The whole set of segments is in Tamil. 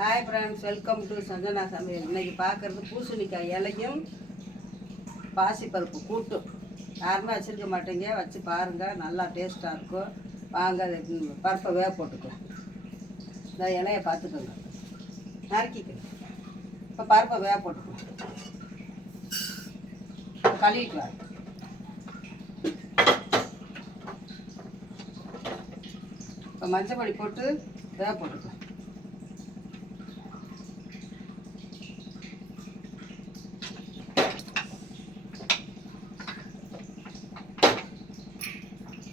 Hi friends, welcome to Sanjana சமையல். இன்றைக்கி பார்க்குறது பூசணிக்காய் இலையும் பாசிப்பருப்பு கூட்டும். யாருமே வச்சுருக்க மாட்டேங்க, வச்சு பாருங்கள், நல்லா டேஸ்ட்டாக இருக்கும். வாங்க பருப்பை வேக போட்டுக்கலாம். இந்த இலையை பார்த்துக்கோங்க, நறுக்கிக்கணும். இப்போ பருப்பை வேக போட்டுக்கலாம், கழுவிக்கலாம். இப்போ மஞ்சள் பொடி போட்டு வேக போட்டுக்கலாம்.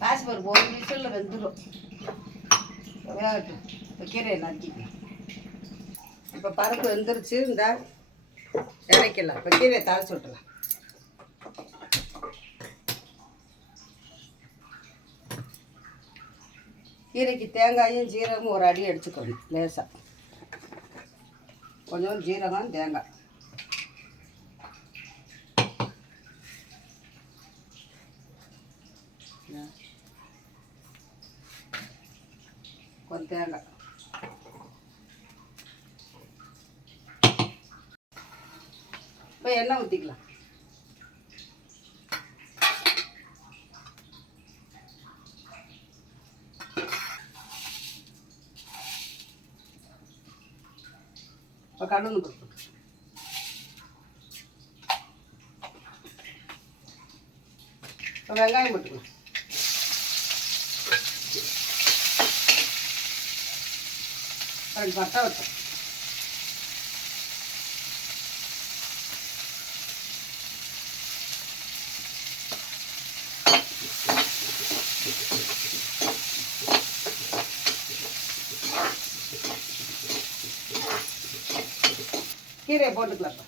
பாசிப்பருப்பு ஒரு விசிலில் வெந்துடும், வேகட்டும். இப்போ கீரையை நறுக்கிக்கலாம். இப்போ பருப்பு வெந்துருச்சு, இந்த இறக்கலாம். இப்போ கீரையை தாளிச்சு விட்டுலாம். கீரைக்கு தேங்காயும் ஜீரகமும் ஒரு அடி அடிச்சுக்கணும் லேசாக. கொஞ்சம் ஜீரகம், தேங்காய். கொஞ்சம் தேங்காய். இப்போ எண்ணெய் ஊற்றிக்கலாம். இப்போ கடுகு போட்டு, இப்போ வெங்காயம் போட்டுக்கலாம். ரெண்டு பட்டை வச்சோம். கீரையை போட்டுக்கலாம்.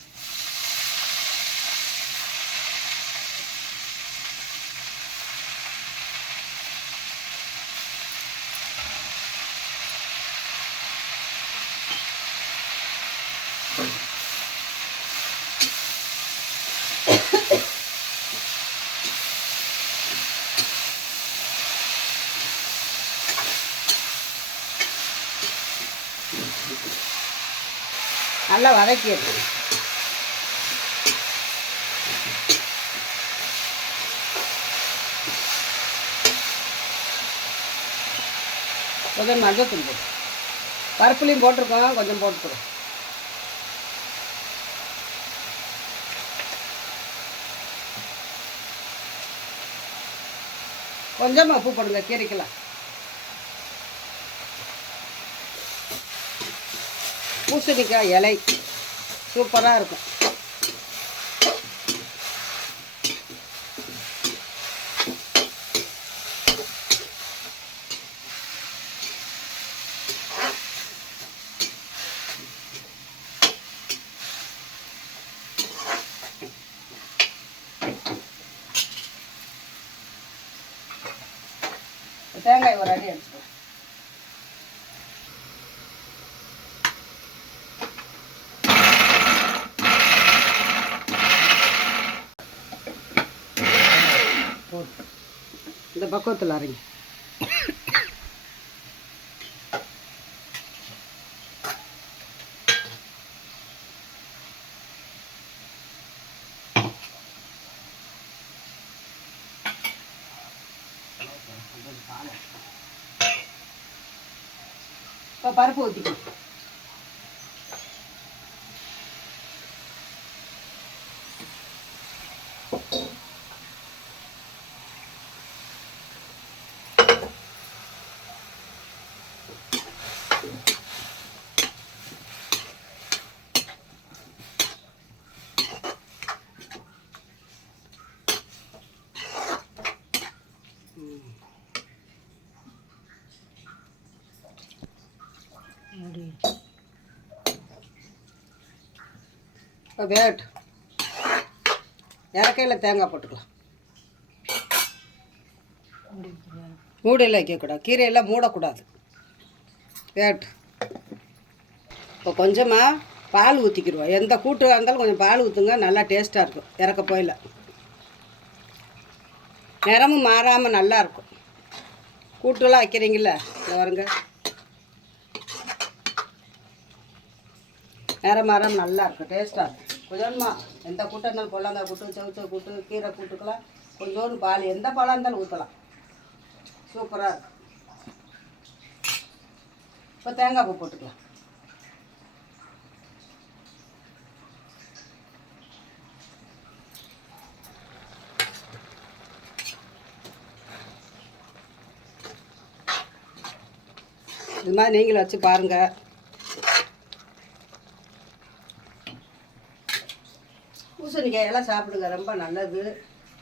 நல்லா வதக்கிடு. கொஞ்சம் மஞ்சள் தூள் போட்டு, பருப்புலையும் போட்டிருக்கோம், கொஞ்சம் போட்டுக்கிறோம். கொஞ்சமாக உப்பு போடுங்க கீரைக்கலாம். பூசணிக்காய் இலை சூப்பராக இருக்கும். தேங்காய் ஒரு அடி எடுத்துக்கலாம். இந்த பக்குவத்தில் அரைங்க. இப்போ பருப்பு ஊற்றிக்கணும். இப்போ வேட் இறக்கையில் தேங்காய் போட்டுக்கலாம். மூடையில் வைக்கக்கூடாது, கீரையெல்லாம் மூடக்கூடாது. வேட் இப்போ கொஞ்சமாக பால் ஊற்றிக்கிடுவோம். எந்த கூட்டாக இருந்தாலும் கொஞ்சம் பால் ஊற்றுங்க, நல்லா டேஸ்ட்டாக இருக்கும். இறக்க போயில நிறமும் மாறாமல் நல்லாயிருக்கும். கூட்டெல்லாம் வைக்கிறீங்கள, இதை வருங்க. நேரம் மாறம் நல்லா இருக்கும், டேஸ்ட்டாக இருக்கும். கொஞ்சமா எந்த கூட்டம் இருந்தாலும் பொல்லாங்காய் கூட்டு, செவச்ச கூட்டு, கீரை கூட்டுக்கெல்லாம் கொஞ்சோண்டு பால், எந்த பாலாக இருந்தாலும் ஊற்றலாம், சூப்பராக இருக்கும். இப்போ தேங்காய் பூ போட்டுக்கலாம். இது மாதிரி நீங்களும் வச்சு பாருங்கள். பூசணிக்காய் எல்லாம் சாப்பிடுங்க, ரொம்ப நல்லது.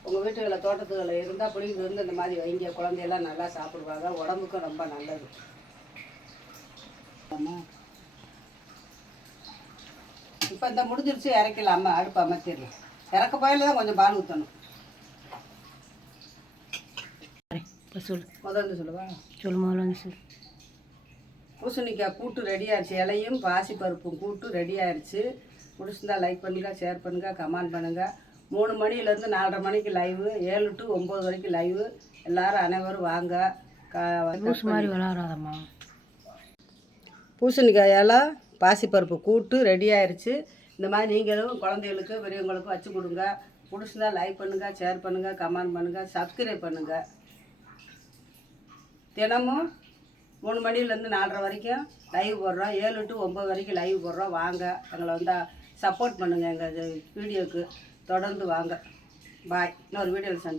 உங்கள் வீட்டுகளில் தோட்டத்துகளில் இருந்தால் பிடிக்கிறது வந்து இந்த மாதிரி வைங்க, குழந்தையெல்லாம் நல்லா சாப்பிடுவாங்க, உடம்புக்கும் ரொம்ப நல்லது. இப்போ இந்த முடிஞ்சிருச்சு, இறக்கலாமா, அடுப்பு அமர்த்திடலாம். இறக்க போயில தான் கொஞ்சம் பால் ஊற்றணும். முதல்ல சொல்லுவா சொல்லு. பூசணிக்காய் கூட்டு ரெடி ஆயிடுச்சு, இலையும் பாசிப்பருப்பும் கூட்டு ரெடி ஆயிடுச்சு. பிடிச்சிருந்தா லைக் பண்ணுங்கள், ஷேர் பண்ணுங்கள், கமெண்ட் பண்ணுங்கள். 3 மணிலேருந்து 4:30 மணிக்கு லைவு, 7 to 9 வரைக்கும் லைவு. எல்லோரும் அனைவரும் வாங்க. மாதிரி விளாட்றாதம்மா. பூசணிக்காயெல்லாம் பாசிப்பருப்பு கூட்டு ரெடி ஆயிடுச்சு. இந்த மாதிரி நீங்களும் குழந்தைகளுக்கு பெரியவங்களுக்கும் வச்சு கொடுங்க. பிடிச்சிருந்தா லைக் பண்ணுங்கள், ஷேர் பண்ணுங்கள், கமெண்ட் பண்ணுங்கள், சப்ஸ்கிரைப் பண்ணுங்கள். தினமும் 3 மணிலேருந்து 4:30 வரைக்கும் லைவ் போடுறோம், 7 to 9 வரைக்கும் லைவ் போடுறோம். வாங்க, எங்களை வந்து சப்போர்ட் பண்ணுங்கள், எங்கள் வீடியோவுக்கு தொடர்ந்து வாங்க. பாய். இன்னொரு வீடியோவில் சந்தி.